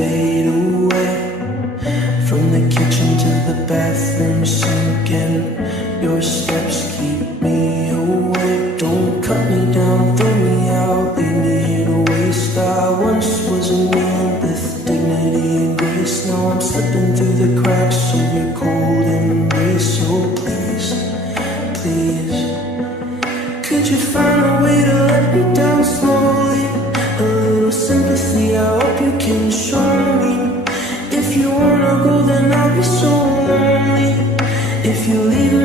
fade away. From the kitchen to the bathroom sink, and your steps keep me awake. Don't cut me down, throw me out, leave me here to waste. I once was a man with dignity and grace. Now I'm slipping through the cracks of your cold embrace. So please, please, could you find a way to let me down slowly? A little sympathy, I hope you can show me. If you wanna go, then I'll be so lonely. If you leave